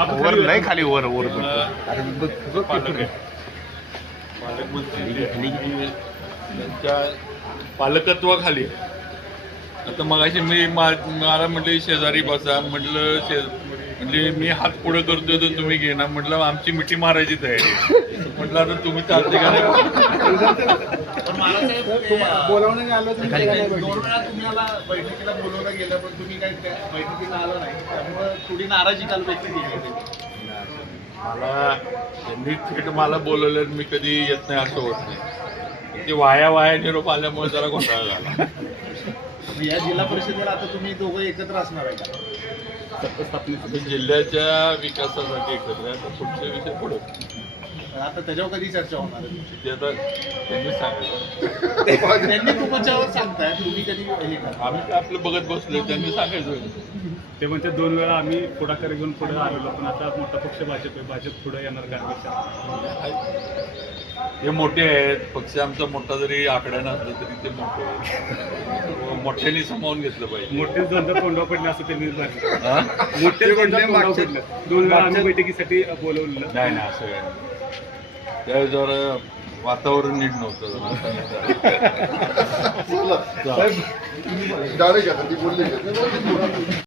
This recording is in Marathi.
वर नाही खाली वर वर पालक आहे. पालकमंत्री त्यांच्या पालकत्वाखाली आता मगाशी मला म्हटलं शेजारी बसा, म्हटलं मी हात पुढे करतोय तर तुम्ही घेणार, म्हटलं आमची मिठी मारायची तयारी, म्हटलं आता तुम्ही चालते का नाही. बोलावण्यात आलं तर 2 वेळा तुम्हाला बैठकीला बोलवलं गेलं पण तुम्ही काही बैठकीला आलं नाही, त्यामुळे थोडी नाराजी काल व्यक्त केली. मला त्यांनी थेट मला बोलवलं, मी कधी येत नाही असं होत नाही. ते वाया निरोप आल्यामुळे जरा घोटाळा झाला. या जिल्हा परिषदेला आता तुम्ही दोघं एकत्र असणार आहे का? जिल्ह्याच्या विकासासाठी एकत्र आहे. आता पुढचे विषय पुढे आता त्याच्यावर कधी चर्चा होणार आहे? ते आता त्यांनी सांगायचं. त्यांनी तुमच्यावर सांगताय, तुम्ही कधी हे करा. आम्ही काय आपलं बघत बसलोय, त्यांनी सांगायचं. ते म्हणते 2 वेळा आम्ही पुढाकार घेऊन पुढे आलेलो, पण आता मोठा पक्ष भाजप आहे, भाजप पुढे येणार काय? हे मोठे आहेत, पक्ष आमचा मोठा जरी आकडा नसला तरी ते मोठे आहेत. मोठ्यांनी सामावून घेतलं पाहिजे. मोठे धंदा तोंडा पडले असं त्यांनी मोठे धंदा तोंडा पडलं. 2 वेळा आम्ही बैठकीसाठी बोलवलेलं नाही ना, असं काय नाही. त्यावेळी जरा वातावरण नीट नव्हतं. डायरेक्ट आता ती बोलली